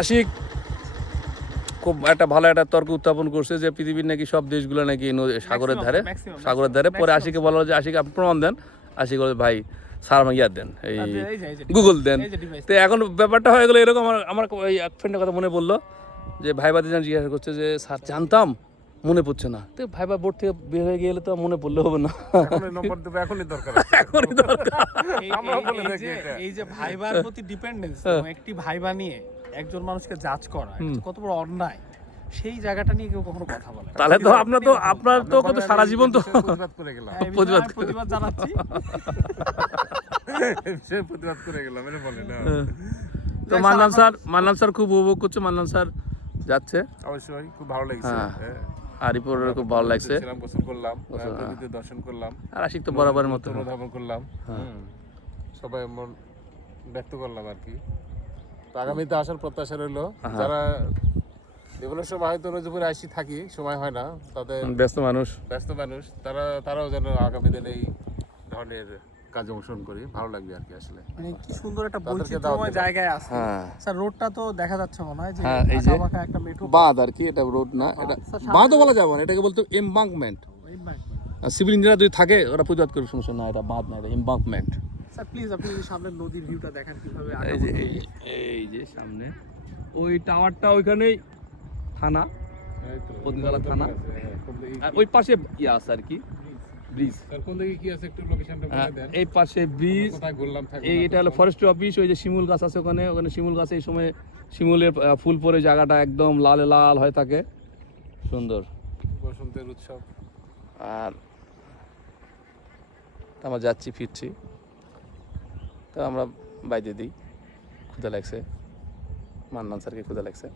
আশিক খুব একটা ভালো একটা তর্ক উত্থাপন করছে যে পৃথিবীর নাকি সব দেশগুলো নাকি সাগরের ধারে পরে আশিকে বলা যে আশিক আপনি প্রমাণ দেন। আশিক বলে ভাই স্যার আমাকে ইয়াদ দেন, এই গুগল দেন। তো এখন ব্যাপারটা হয়ে গেলো এরকম, আমার ওই এক ফ্রেন্ডের কথা মনে পড়লো যে ভাইবাদি যেন জিজ্ঞাসা করছে যে স্যার জানতাম মনে পড়ছে না, তো ভাইবা বোর্ড থেকে বের হয়ে গেলে তো মনে পড়লে হবে না, এখনই দরকার এই যে ভাইবার প্রতি ডিপেন্ডেন্স, একটি ভাইবা নিয়ে একজন মানুষকে জাজ করা কত বড় অন্যায়, সেই জায়গাটা নিয়ে কেউ কখনো কথা বলে। তাহলে তো আপনার তো কত সারা জীবন তো প্রতিবাদ করে গেলাম, প্রতিবাদ জানাচ্ছি। প্রতিবাদ করে গেলাম এটা বলে না। তো মান্নান স্যার খুব উপভোগ করছে, মান্নান স্যার যাচ্ছে অবশ্যই খুব ভালো লাগছে। আরিপুরের খুব ভালো লাগছে, গোসল করলাম, প্রকৃতির দর্শন করলাম, আর আশিক তো বরাবরের মতো অনুধাবন করলাম, সবাই মন ব্যক্ত করলাম আর কি। আগামীতে আসার প্রত্যাশা রইলো। যারা বিভিন্ন সময় হয়তো নজিপুরে আসি থাকি, সময় হয় না, তাদের ব্যস্ত মানুষ তারাও যেন আগামী দিনে এই ধরনের কাজে অংশগ্রহণ করি, ভালো লাগবে আর কি। আসলে মানে কি সুন্দর একটা বৈচিত্র্যময় জায়গায় আছে স্যার। রোডটা তো দেখা যাচ্ছে মনে হয় যে এই যে একটা মেট্রো বাঁধ আর কি, এটা রোড না, এটা বাঁধও বলা যাবে না, এটাকে বলতে এমবাঙ্কমেন্ট। সিভিল ইঞ্জিনিয়ার যদি থাকে ওরা প্রতিবাদ করে, সমস্যা না, এটা বাঁধ না, এটা এমবাঙ্কমেন্ট। স্যার প্লিজ আপনি সামনে নদীর ভিউটা দেখেন কিভাবে। এই যে সামনে ওই টাওয়ারটা, ওইখানেই থানা, পতিতলা থানা, আর ওই পাশে ইয়ে আছে আর কি ব্রিজ। কোন দিকে কি আছে একটু লোকেশনটা বলে দেন। এই পাশে ব্রিজ, কোথায় ঘুরলাম এটা হলো ফরেস্ট্রি অফিস। ওই যে শিমুল গাছ আছে ওখানে শিমুল গাছে এই সময় শিমুলের ফুল পরে জায়গাটা একদম লাল লাল হয়ে থাকে, সুন্দর বসন্তের উৎসব। আর আমরা যাচ্ছি ফিরছি, তো আমরা বাইরে দিই, ক্ষুধা লাগছে, মান্নান স্যারকে ক্ষুধা লাগছে।